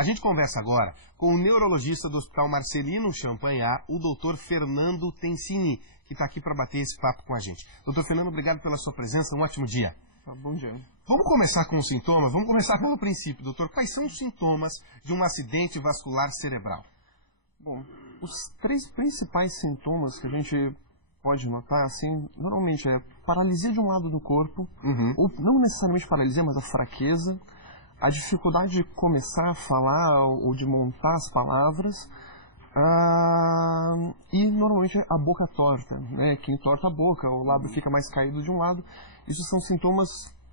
A gente conversa agora com o neurologista do Hospital Marcelino Champagnat, o Dr. Fernando Tencini, que está aqui para bater esse papo com a gente. Dr. Fernando, obrigado pela sua presença, um ótimo dia. Bom dia. Vamos começar com os sintomas? Vamos começar pelo princípio, doutor. Quais são os sintomas de um acidente vascular cerebral? Bom, os três principais sintomas que a gente pode notar, assim, normalmente é paralisia de um lado do corpo, ou não necessariamente paralisia, mas a fraqueza, a dificuldade de começar a falar ou de montar as palavras, e normalmente a boca torta, né? Que entorta a boca, o lábio fica mais caído de um lado. Isso são sintomas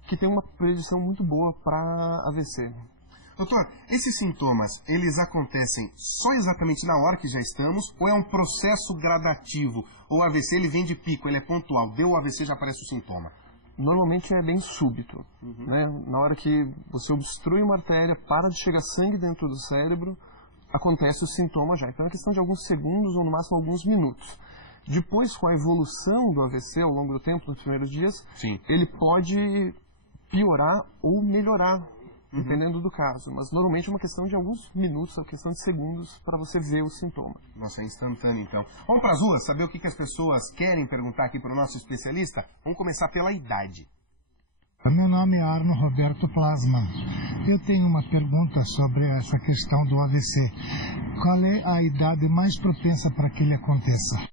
que têm uma predição muito boa para AVC. Doutor, esses sintomas, eles acontecem só exatamente na hora que já estamos, ou é um processo gradativo? Ou o AVC, ele vem de pico, ele é pontual, deu o AVC já aparece o sintoma? Normalmente é bem súbito, né? Na hora que você obstrui uma artéria, para de chegar sangue dentro do cérebro, acontece o sintoma já. Então é questão de alguns segundos ou no máximo alguns minutos. Depois, com a evolução do AVC ao longo do tempo, nos primeiros dias, ele pode piorar ou melhorar, dependendo do caso. Mas normalmente é uma questão de alguns minutos, é uma questão de segundos para você ver o sintoma. Nossa, é instantâneo então. Vamos para as ruas saber o que as pessoas querem perguntar aqui para o nosso especialista? Vamos começar pela idade. Meu nome é Arno Roberto Plasma. Eu tenho uma pergunta sobre essa questão do AVC. Qual é a idade mais propensa para que ele aconteça?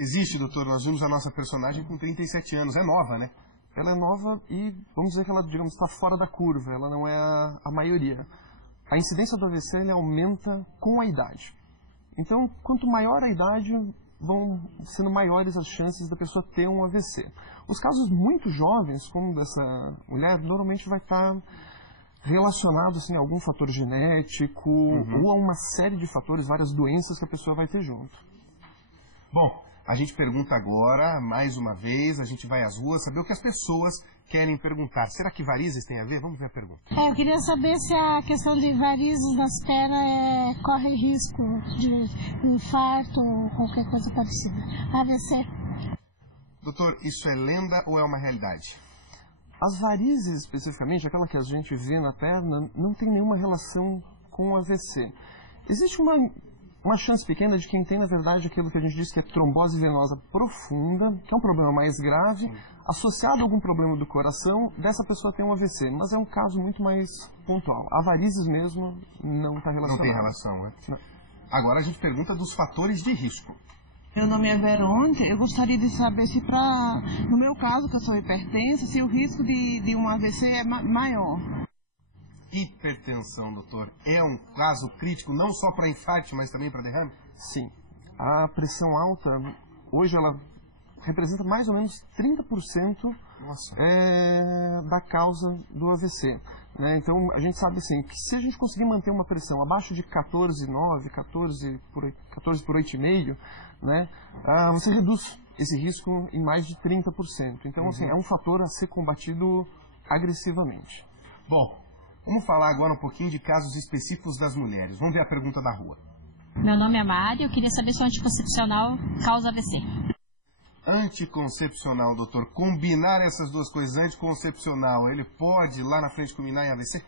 Existe, doutor, nós vimos a nossa personagem com 37 anos, é nova, né? Ela é nova e vamos dizer que ela, digamos, está fora da curva, ela não é a maioria. A incidência do AVC ele aumenta com a idade. Então, quanto maior a idade, vão sendo maiores as chances da pessoa ter um AVC. Os casos muito jovens, como dessa mulher, normalmente vai estar relacionado assim, a algum fator genético ou a uma série de fatores, várias doenças que a pessoa vai ter junto. Bom, a gente pergunta agora, mais uma vez, a gente vai às ruas saber o que as pessoas querem perguntar. Será que varizes tem a ver? Vamos ver a pergunta. Eu queria saber se a questão de varizes nas pernas corre risco de infarto ou qualquer coisa parecida. AVC. Doutor, isso é lenda ou é uma realidade? As varizes, especificamente, aquela que a gente vê na perna, não tem nenhuma relação com o AVC. Existe uma chance pequena de quem tem, na verdade, aquilo que a gente diz que é trombose venosa profunda, que é um problema mais grave, associado a algum problema do coração, dessa pessoa tem um AVC, mas é um caso muito mais pontual. A varizes mesmo não está relacionada. Não tem relação, né? Não. Agora a gente pergunta dos fatores de risco. Meu nome é Veronte, eu gostaria de saber se no meu caso, que eu sou hipertensa, se o risco de um AVC é maior. Hipertensão, doutor, é um caso crítico não só para infarto, mas também para derrame? Sim. A pressão alta, hoje ela representa mais ou menos 30% da causa do AVC. Né? Então, a gente sabe assim, que se a gente conseguir manter uma pressão abaixo de 14,9, 14 por 8,5, né, você reduz esse risco em mais de 30%. Então, assim, é um fator a ser combatido agressivamente. Bom, vamos falar agora um pouquinho de casos específicos das mulheres. Vamos ver a pergunta da rua. Meu nome é Mari, eu queria saber se o anticoncepcional causa AVC. Anticoncepcional, doutor, combinar essas duas coisas, anticoncepcional, ele pode lá na frente combinar em AVC?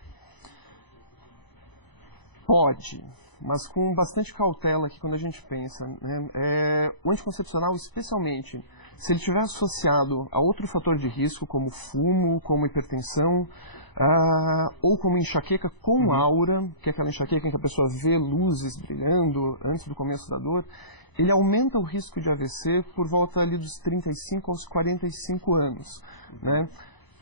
Pode, mas com bastante cautela aqui quando a gente pensa. Né? O anticoncepcional, especialmente, se ele estiver associado a outro fator de risco, como fumo, como hipertensão, ou como enxaqueca com aura, que é aquela enxaqueca em que a pessoa vê luzes brilhando antes do começo da dor, ele aumenta o risco de AVC por volta ali dos 35 aos 45 anos. Né?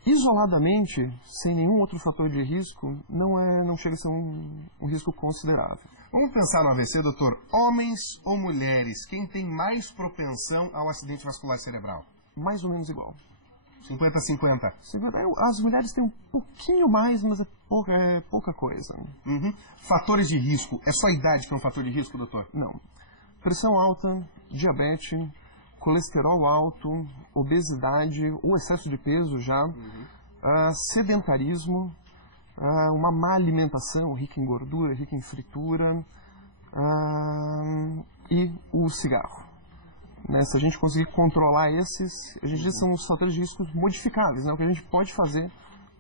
Isoladamente, sem nenhum outro fator de risco, não chega a ser um risco considerável. Vamos pensar no AVC, doutor. Homens ou mulheres, quem tem mais propensão ao acidente vascular cerebral? Mais ou menos igual. 50-50? As mulheres têm um pouquinho mais, mas é pouca coisa. Fatores de risco, é só a idade que é um fator de risco, doutor? Não. Pressão alta, diabetes, colesterol alto, obesidade ou excesso de peso já, sedentarismo, uma má alimentação rica em gordura, rica em fritura e o cigarro. Né? Se a gente conseguir controlar esses, a gente diz que são os fatores de risco modificáveis, né? O que a gente pode fazer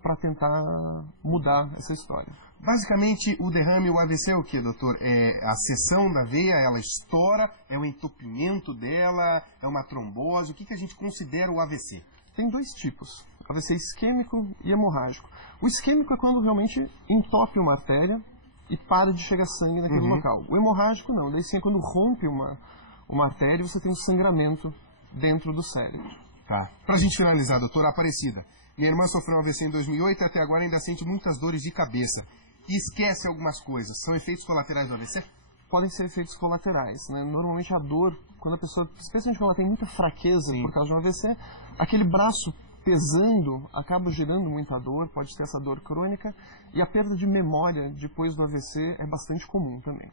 para tentar mudar essa história. Basicamente, o derrame, o AVC é o que, doutor? É a seção da veia, ela estoura, é o entupimento dela, é uma trombose? O que a gente considera o AVC? Tem dois tipos, AVC isquêmico e hemorrágico. O isquêmico é quando realmente entope uma artéria e para de chegar sangue naquele local. O hemorrágico não, daí sim é quando rompe uma artéria e você tem um sangramento dentro do cérebro. Tá. Pra gente finalizar, doutora Aparecida, minha irmã sofreu um AVC em 2008 e até agora ainda sente muitas dores de cabeça. E esquece algumas coisas. São efeitos colaterais do AVC? Podem ser efeitos colaterais, né? Normalmente a dor, quando a pessoa, especialmente quando ela tem muita fraqueza por causa de um AVC, aquele braço pesando acaba gerando muita dor, pode ter essa dor crônica, e a perda de memória depois do AVC é bastante comum também.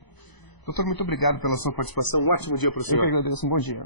Doutor, muito obrigado pela sua participação. Um ótimo dia para o senhor. Eu que agradeço. Um bom dia.